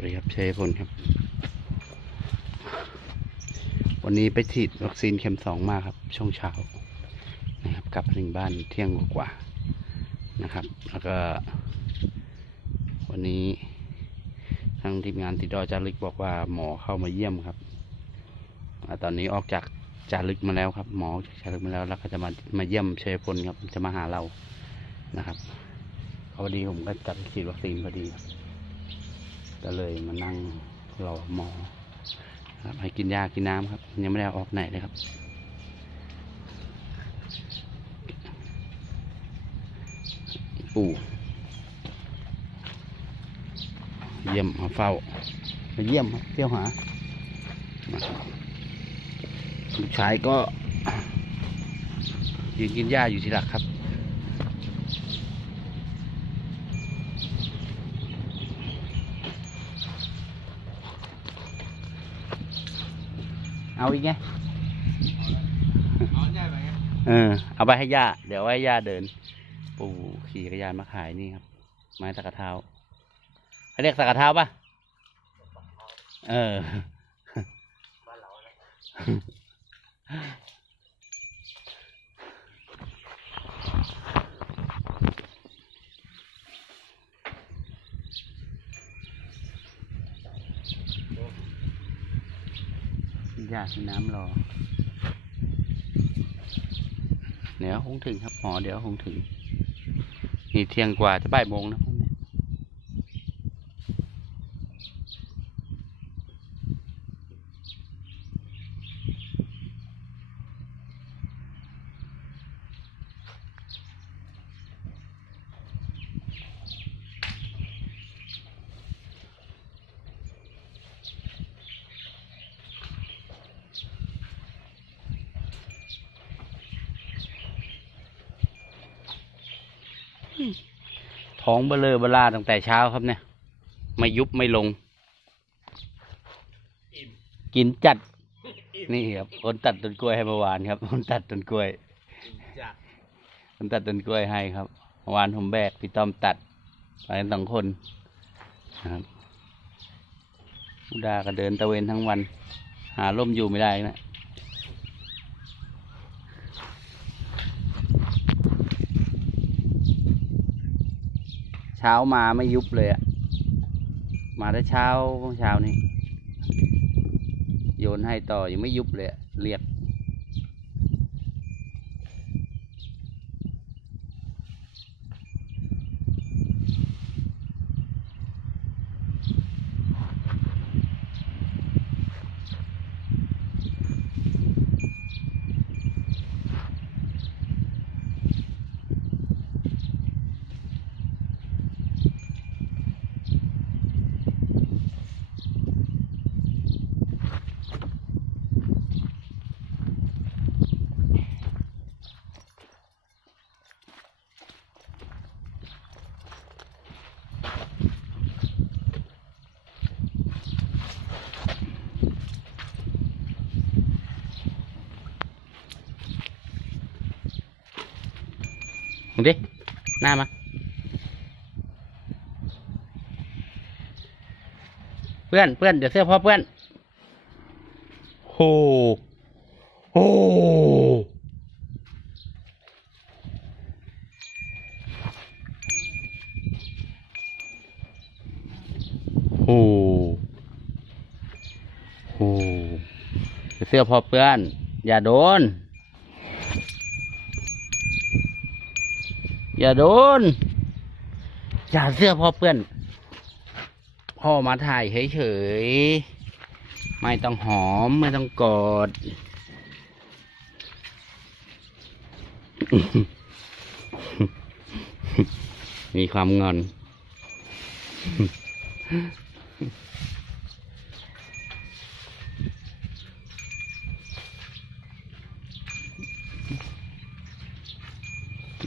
วัสดีครับชัยพลครับ วันนี้ไปฉีดวัคซีนเข็มสองมาครับ ช่วงเช้านะครับ กลับถึงบ้านเที่ยงกว่าๆนะครับ แล้วก็ วันนี้ทางทีมงานติดดอจารึกบอกว่าหมอเข้ามาเยี่ยมครับอตอนนี้ออกจากจารึกมาแล้วครับ หมอจากจารึกมาแล้วแล้วก็จะมามาเยี่ยมเชยพลครับจะมาหาเรานะครับพอดีผมก็จัดฉีดวัคซีนพอดีครับ ก็เลยมานั่งรอหมอครับให้กินยากินน้ำครับ ยังไม่ได้ออกไหนเลยครับ ปู่ เยี่ยมมาเฝ้ามาเยี่ยมครับเที่ยวหาลูกชายก็ยืนกินหญ้าอยู่ที่หลักครับ เอาอีกไงอ๋อใช่ไหมเออเอาไปให้ย่า เดี๋ยวไว้ให้ย่าเดิน ปู่ขี่จักรยานมาขายนี่ครับ ไม้สักกะเท้าเขาเรียกสักกะเท้าปะเออ บ้านเรานะอยากกินน้ำรอ เดี๋ยวคงถึงครับหมอเดี๋ยวคงถึง นี่เที่ยงกว่าจะบ่ายโมงนะ ท้องเบลอเบลาตั้งแต่เช้าครับเนี่ย ไม่ยุบไม่ลงอิ่มกินจัดอิ่มนี่ครับคนตัดต้นกล้วยให้เมื่อวานครับคนตัดต้นกล้วยอิ่มจัดผมตัดต้นกล้วยให้ครับเมื่อวานผมแบกพี่ต้อมตัดไปกันสองคนนะครับอุดาก็เดินตะเวนทั้งวัน หาร่มอยู่ไม่ได้นะ เช้ามาไม่ยุบเลยอะมาได้เช้าเช้านี้โยนให้ต่อยังไม่ยุบเลยเรียก ดูดิ หน้ามา เพื่อนเพื่อนเดี๋ยวเสื้อพ่อเพื่อนโหโหโหโหเดี๋ยวเสื้อพ่อเพื่อน อย่าโดน อย่าโดน อย่าเสื้อพ่อเปื้อน พ่อมาถ่ายเฉยๆ ไม่ต้องหอมไม่ต้องกอด มีความงอน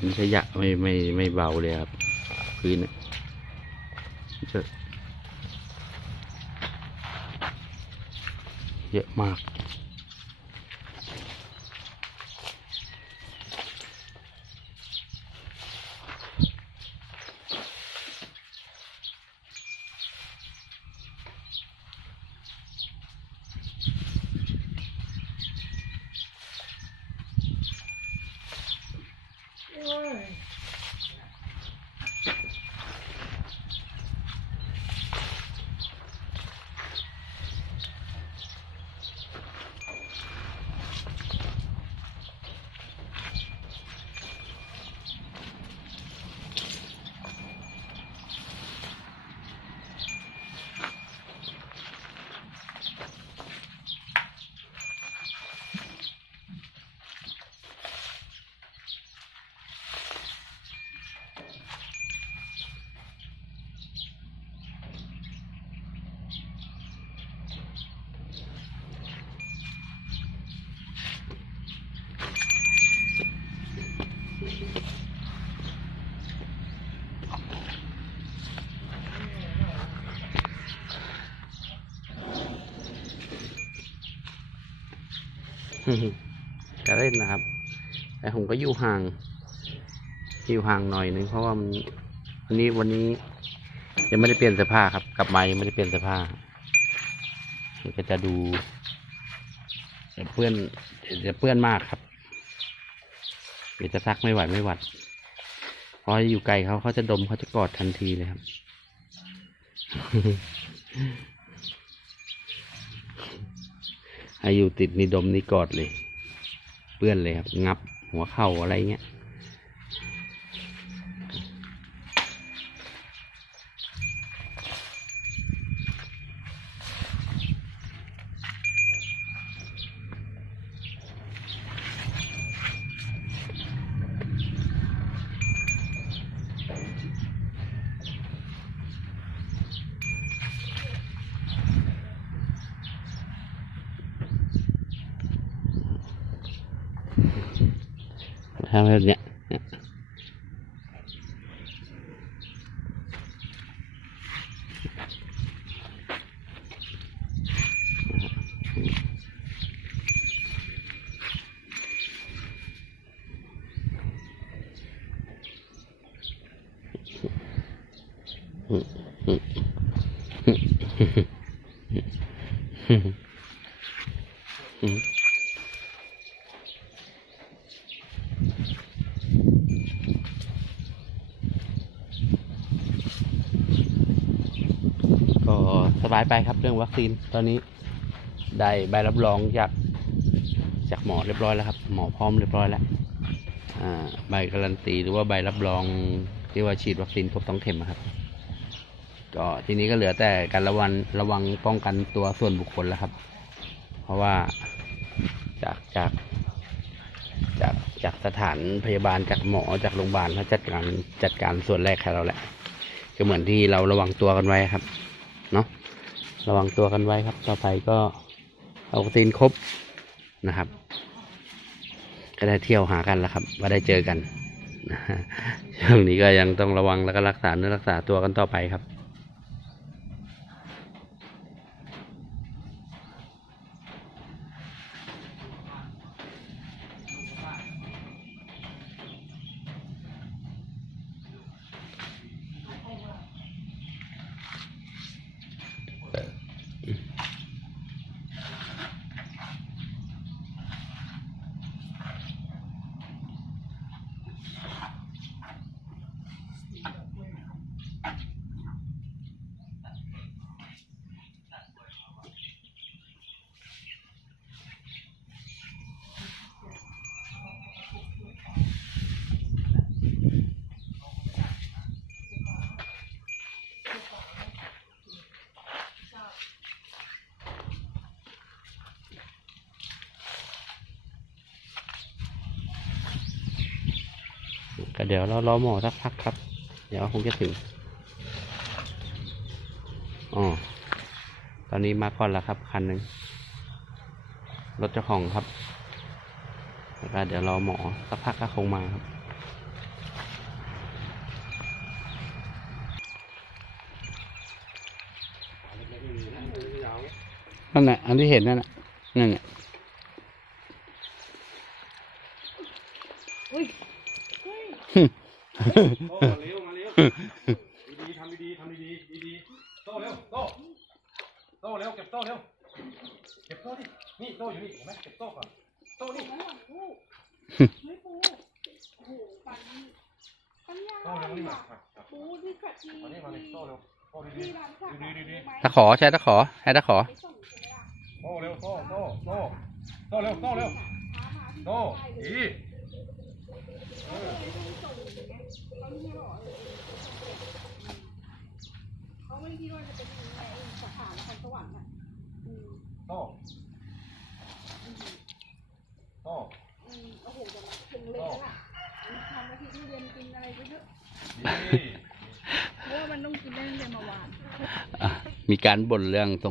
กินขยะไม่ไม่ไม่เบาเลยครับ พื้นน่ะเยอะเยอะมาก จะเล่นนะครับ แต่ผมก็อยู่ห่าง อยู่ห่างหน่อยนึงเพราะว่ามันวันนี้วันนี้ ยังไม่ได้เปลี่ยนเสื้อผ้าครับ กลับมายังไม่ได้เปลี่ยนเสื้อผ้าเดี๋ยวก็จะดูเดี๋ยวเปื้อนจะเปื้อนมากครับเดี๋ยวจะซักไม่ไหวไม่หวัดเพราะอยู่ไกลเขาเขาจะดมเขาจะกอดทันทีเลยครับ ให้อยู่ติดนิดมนิกอดเลย เปื้อนเลยครับ งับหัวเข่าอะไรเงี้ย ทำแบบเนี้ยเนี่ย ก็สบายไปครับเรื่องวัคซีนตอนนี้ได้ใบรับรองจากจากหมอเรียบร้อยแล้วครับ หมอพร้อมเรียบร้อยแล้วใบการันตีหรือว่าใบรับรองที่ว่าฉีดวัคซีนครบสองเข็มครับ ก็ทีนี้ก็เหลือแต่การระวังระวังป้องกันตัวส่วนบุคคลแล้วครับ เพราะว่าจากจากจากจากสถานพยาบาลจากหมอจากโรงพยาบาลเขาจัดการจัดการส่วนแรกให้เราแหละก็เหมือนที่เราระวังตัวกันไว้ครับ ระวังตัวกันไว้ครับ ต่อไปก็เอาซีนครบนะครับ ก็ได้เที่ยวหากันแล้วครับ ว่าได้เจอกันช่วงนี้ก็ยังต้องระวังแล้วก็รักษาเนื้อรักษาตัวกันต่อไปครับ เดี๋ยวเรารอหมอสักพักครับ เดี๋ยวคงจะถึงอ๋อตอนนี้มาก่อนแล้วครับ คันหนึ่งรถเจ้าของครับแล้วก็เดี๋ยวรอหมอสักพักก็คงมาครับ นั่นแหละอันที่เห็นนั่นแหละนั่นแหละ โตเร็วมาเร็วดีๆทำดีๆทำดีๆดีๆโตเร็วโตโตเร็วเก็บโตเร็วเก็บโตดินี่โตอยู่นี่เห็นไหมเก็บโตก่อนโตนี่ไม่ปูโอ้โหปั่นแบบที่มานี่มานี่โต้เร็วโต้ดีที่ๆดีดีดีตะขอใช้ตะขอใช้ตะขอไปส่งใช่ไหมล่ะโต้เร็วโต้โต้โต้โต้เร็วโต้เร็วโต้ดีเออ เขาไม่คิดว่าจะเป็นยังไงสาขานครสวรรค์อะอืมโต้อืมโต้อืมโอ้โหแต่มันถึงเลยแล้วล่ะมันทำนาที่ที่เรียนกินอะไรไปเยอะดีเพราะว่ามันต้องกินได้ตั้งแต่เมื่อวาน อะมีการบ่นเรื่องตรง